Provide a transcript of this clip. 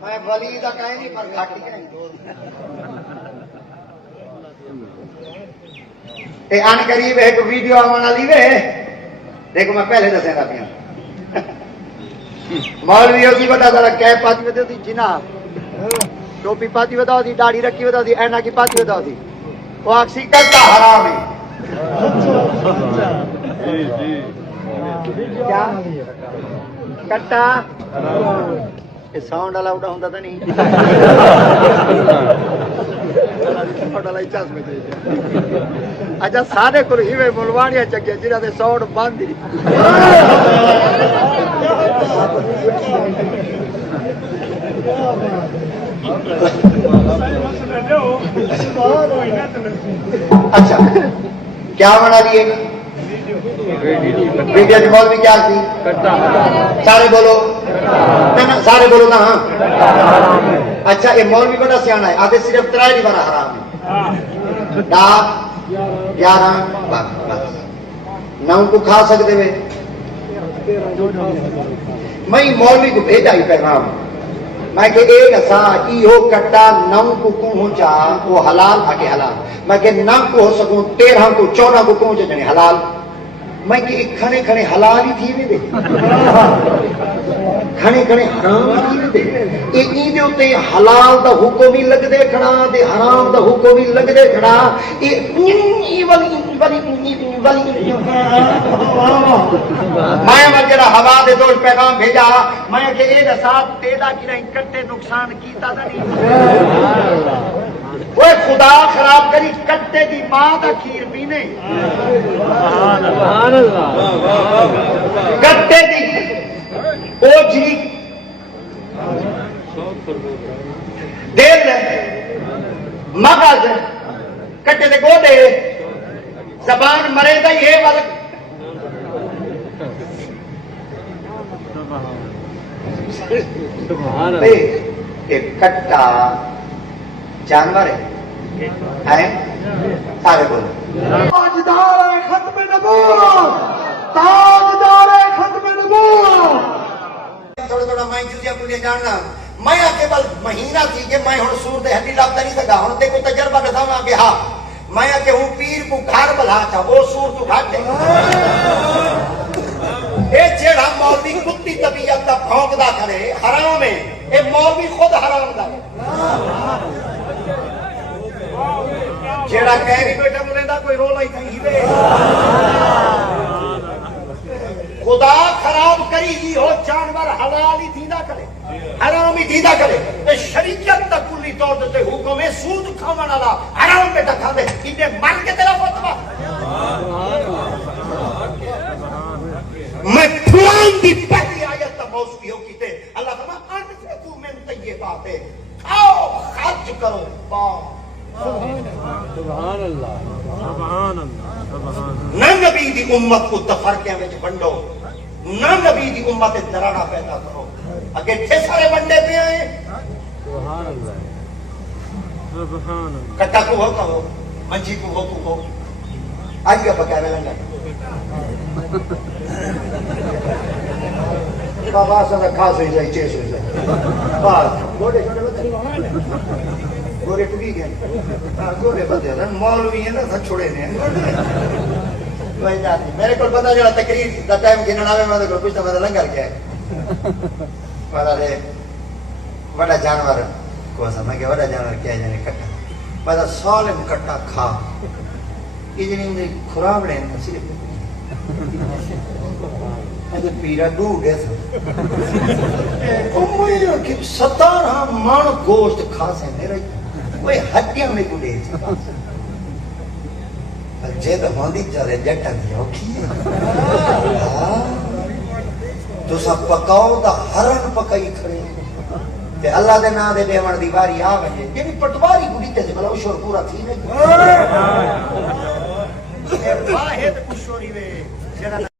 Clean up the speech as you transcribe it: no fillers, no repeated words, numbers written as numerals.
میں ولی دا کہیں نہیں پر گھٹ ہی نہیں ان قریب ایک ویڈیو آنے والی وے دیکھو میں پہلے دسے گا پیا مولوی ہوتی بتا ذرا کیپ پاتی ہوتی ہوتی جناب ٹوپی پاتی ہوتا ہوتی داڑھی رکھی ہوتا ہوتی اینا کی پاتی ہوتا ہوتی وہ اکسی کٹا حرام ہے کیا کٹا ساؤنڈ والا اڈا ہوتا تھا نہیں اچھا سارے کو ہی ملوانیاں چکے جنہ کے ساؤنڈ بند ہی اچھا کیا بنا دیے ویڈیو کی مولوی کیا تھی سارے بولو سارے بولو نا ہاں اچھا یہ مولوی بڑا سیاح ہے آدھے صرف ترائے نہیں بنا حرام ہے 11 9 کو کھا سکتے ہوئے میں مولوی کو بھیجا ہی پیغام میں کہ ایک سا ہو کٹا 9 کو پہنچا وہ حلال آگے حلال میں کہ 9 کو ہو سکوں 13 کو 14 کو پہنچے جانے حلال میں کہ کھنے کھنے حلال ہی تھی بھی دے کھنے کھنے حرام ہی بھی دے ایک دے ہوتے حلال دا حکم بھی لگ دے کھڑا دے حرام دا حکم بھی لگ دے کھڑا میں جڑا ہوا دے دو پیغام بھیجا میں کہ ایک ساتھ تیدا کی نہیں کٹے نقصان کیتا دا نہیں وہ خدا خراب کری کٹے دی ماں دا کھیر پینے کٹے دی اوجری دل مغز کٹے دے گوڈے زبان مرے دا یہ والک ایک کٹا جانور ہے سارے بولو تاجدار ختم نبوت تاجدار ختم نبوت تھوڑا تھوڑا میں جزیا کو جاننا میں کیول مہینہ تھی کہ میں ہن سور دے ہڈی لابتا نہیں سکا ہن تے کو تجربہ دساواں کہ ہاں میں کہ ہوں پیر کو گھر بلا تھا وہ سور تو گھٹ ہے اے جیڑا مولوی کتی طبیعت دا بھونکدا کھڑے حرام ہے اے مولوی خود حرام دا ہے جیڑا کہہ بھی بیٹا ملیندا کوئی رولا ہی تھی وے خدا خراب کری ہی ہو جانور حلال ہی تھیندا کرے حرام ہی تھیندا کرے اے شریعت دا کلی طور تے حکم ہے سود کھاون والا حرام بیٹا کھاندے انہیں مر کے تیرا فتوا میں پران دی پہلی آیت تا موضوع ہو کیتے اللہ فرماتا انفقوا من طیبات کھاؤ خرچ کرو سبحان اللہ سبحان اللہ نہ نبی دی امت کو تفرقیاں وچ ونڈو نہ نبی دی امت تے دراڑا پیدا کرو اگے تھے سارے ونڈے پہ آئے سبحان اللہ سبحان اللہ کٹا کو ہو کہو منجی کو ہو آج کا پکا لنگا بابا سدا خاص ہو جائے چیز ہو جائے بس گوڑے چھوڑے بتا گورے ٹوی گئے گورے بندے ہیں مولوی ہیں نا چھوڑے نے میرے کو پتا چلا تقریر دا ٹائم گننا میں کو پوچھتا میرا لنگر کیا ہے میرا رے بڑا جانور کو سمجھ گیا بڑا جانور کیا جانے کٹا میرا سالم کٹا کھا اتنی خرابڑے ہیں صرف پیرا ڈوب گیا تھا 17 من گوشت کھا سے میرا کوئی ہڈیاں میں گڑے جے تو ہوندی چلے جٹا دی اوکھی تو سب پکاؤ دا ہرن پکائی کھڑے تے اللہ دے نام دے دیوان دی باری آ وجے جی پٹواری گڑی تے بلا شور پورا تھی نہیں واحد کشوری وے